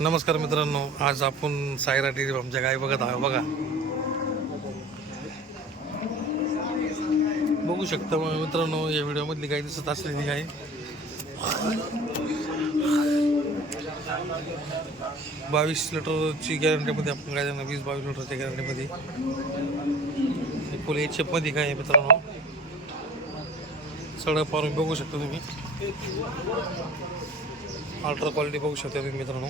नमस्कार मित्रांनो, आज आपण सायरा डेअरी फार्मच्या गाय बघत आहोत. बघा, बघू शकता मित्रांनो, या व्हिडिओमधली गाय दिसत असलेली गाय 22 लिटरची गॅरंटीमध्ये आपण गाय देणार. 20-22 लिटरच्या गॅरंटीमध्ये फुल एच मध्ये गाय आहे मित्रांनो. सगळं पारून बघू शकता तुम्ही. अल्ट्रा क्वालिटी बघू शकता तुम्ही मित्रांनो.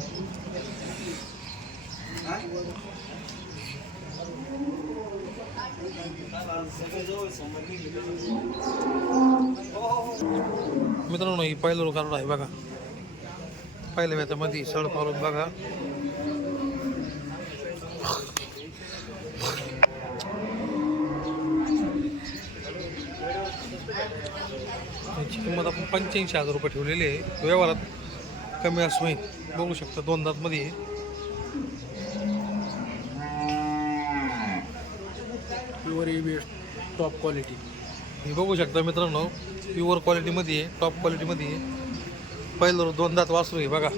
मित्रांनो, ही पहिलं कार्ड आहे बघा. पहिल्या व्यातामध्ये सड पारून बघा. याची किंमत आपण 85,000 रुपये ठेवलेली आहे. व्यवहारात कमी असं होईल. बघू शकता 2 दातमध्ये आहे. प्युअर टॉप क्वालिटी हे बघू शकता मित्रांनो, प्युअर क्वालिटीमध्ये आहे, टॉप क्वालिटीमध्ये आहे. पहिलं 2 दात वासरू आहे बघा.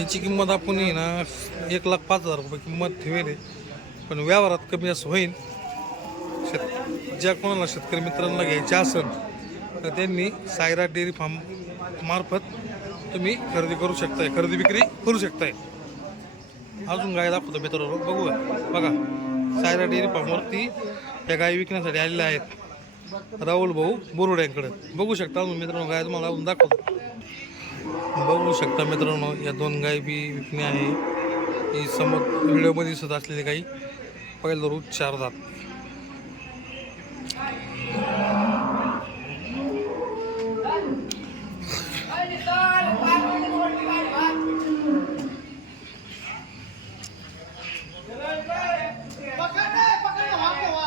याची किंमत आपण आहे ना 1,05,000 रुपये किंमत ठेवेल आहे. पण व्यवहारात कमी असं होईल. ज्या कोणाला शेतकरी मित्रांना घ्यायचे असेल तर त्यांनी सायरा डेअरी फार्म मार्फत तुम्ही खरेदी करू शकताय, खरेदी विक्री करू शकताय. अजून गाय दाखवतो मित्रांनो, बघूया. बघा, सायरा डेअरी फार्मवरती त्या गाय विकण्यासाठी आलेल्या आहेत राहुल भाऊ बोरुड्यांकडे. बघू शकता अजून मित्रांनो, गाय तुम्हाला अजून दाखवतो. बघू शकता मित्रांनो, या 2 गाय बी विकणे आहे. ही समोर व्हिडिओमध्ये दिसत असलेली गाई पहिलं रोज 4 दात.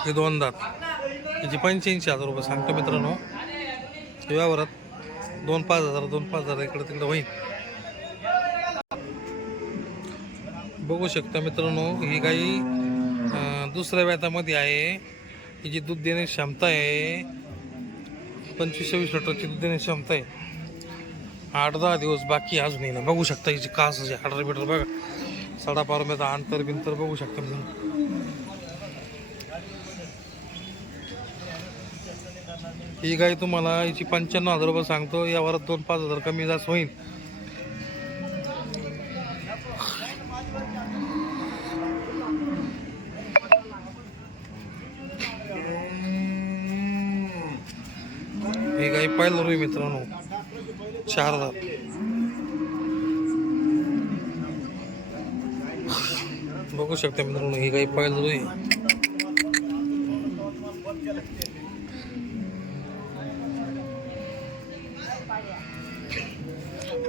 हे 2 दात. याची 85,000 रुपये सांगतो मित्रांनो. व्यवहारात 2,500 इकडे तिकडे होईल. बघू शकता मित्रांनो, ही गाई दुसऱ्या व्यातामध्ये आहे. हिची दूध देण्याची क्षमता आहे 25-26 लिटरची दूध देण्याची क्षमता आहे. 8-10 दिवस बाकी अजून येईल. बघू शकता हिची कास 18 मीटर बघा. सडा पारम्याचा अंतर बिंतर बघू शकता मित्रांनो. ही गाय तुम्हाला हिची 95,000 रुपये सांगतो. या वरात 2-5 कमी जास्त होईल. ही गाय पाहिलं रोई मित्रांनो, 4 दात. बघू शकता मित्रांनो, ही गाय पाहिलं रोई.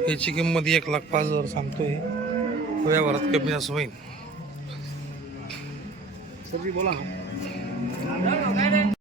याची किंमत 1,05,000 सांगतोय. व्यवहारात कमी असं होईल. सर जी बोला ना.